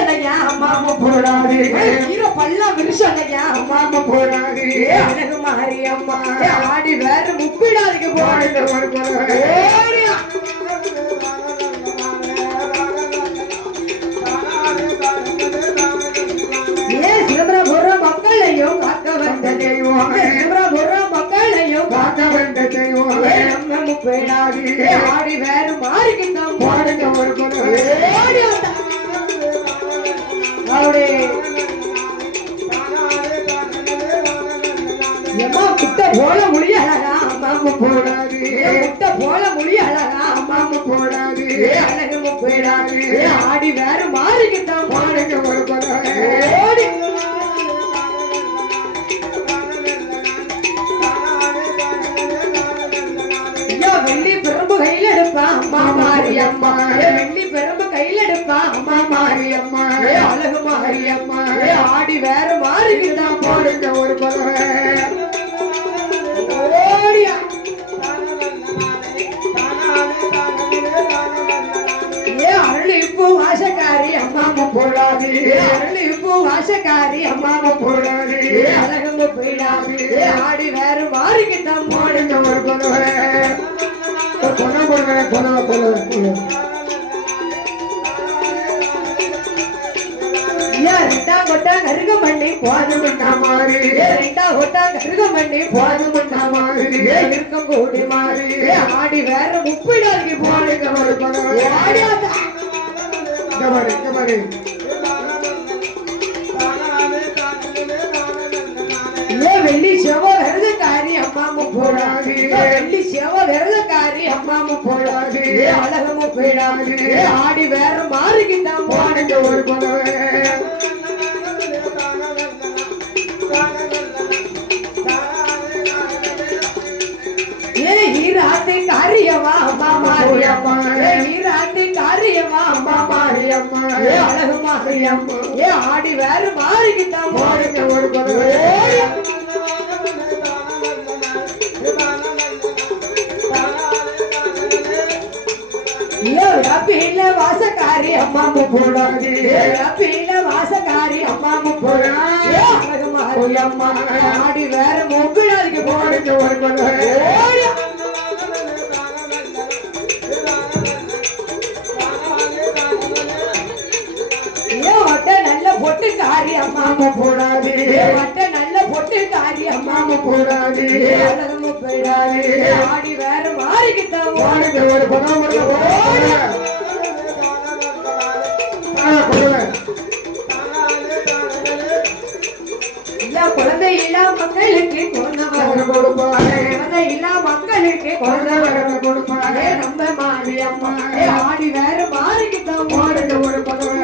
விரிசலையா அம்மாம போடாது. ஹீரோ பல்லா விரிசலையா மாமா போடாது. அழகு மாறி அம்மா. ஆடி வேற முப்பிடாதுக்கு போடு வாழ்ந்த ஒரு புலவர் ஓடியா. ஏ சிதம்பரபுரம் மக்களையும் காக்க வந்த தெய்வம். ஏ சிதம்பரபுரம் மக்களையும் காக்க வேண்ட தெய்வம். நம்ம முப்பேடாது. ஆடி வேற மாறிக்கிட்டோம். வாழ்ந்த ஒரு எம்மா குட்ட போல மொழி அழகா அம்மா போடாது குட்ட போல மொழி அழகா அம்மா போடாது. ஏ அழகு முப்பேடாது ஏ ஆடி வேற மாறிக்கிட்டோம் வாழ்ந்த ஒரு ஓடி. வெள்ளி பெரும்பு கையில எடுப்பா அம்மா மாறி. அம்மா ஏ வெள்ளி பெரும்பு கையில எடுப்பா அம்மா மாறி. வாசக்காரி அம்மா போடாது அருளிப்பு வாசக்காரி அம்மா போடாது ஏ அழகு போயிடாது ஆடி வேற மாறிக்கிட்டான் போடு வாழ்ந்த ஒரு பொண்ண பொருளை புலவர் புலவர் ஐயா ரெண்டா கொட்டா கருக பண்ணி போதும் மாறி ஏ ரெண்டா கொட்டா கருக பண்ணி போதும் மாறி ஏ இருக்கும் கூடி மாறி. ஏ ஆடி வேற முப்பிடாதுக்கு போடு வாழ்ந்த ஒரு புலவர் ஆடியாத்தா இந்த மாதிரி இந்த மாதிரி. ஏ வெள்ளி செவ விரதக்காரி அம்மாம போடாது வெள்ளி செவ விரதக்காரி அம்மாம போடாது ஏ அழகம போயிடாது. ஆடி வேற மாறிக்கிட்டான் காரியமா அம்மா மாரியம்மா. ஏ ஈராத்தி காரியமா அம்மா மாரியம்மா ஏ அழகு மாரியம்மா. ஏ ஆடி வேறு மாறிக்கிட்டான் போடு ஒரு புலவர் வாசக்காரி அம்மாம போடாது ஏ வாசக்காரி அழகு மாரியம்மா. தாடி அம்மாம போடாடி போயிடாடி ஆடி வேற மாறிக்கிட்டா மாறிக்கிட்ட ஒரு பணம் குழந்தை இல்லா மக்களுக்கு குழந்தை வரம் கொடுப்பாரு குழந்தை இல்லா மக்களுக்கு குழந்தை வரம் கொடுப்பாரு நம்ம மாறி அம்மா. ஆடி வேற மாறிக்கிட்டா மாறிட்டு ஒரு பதவி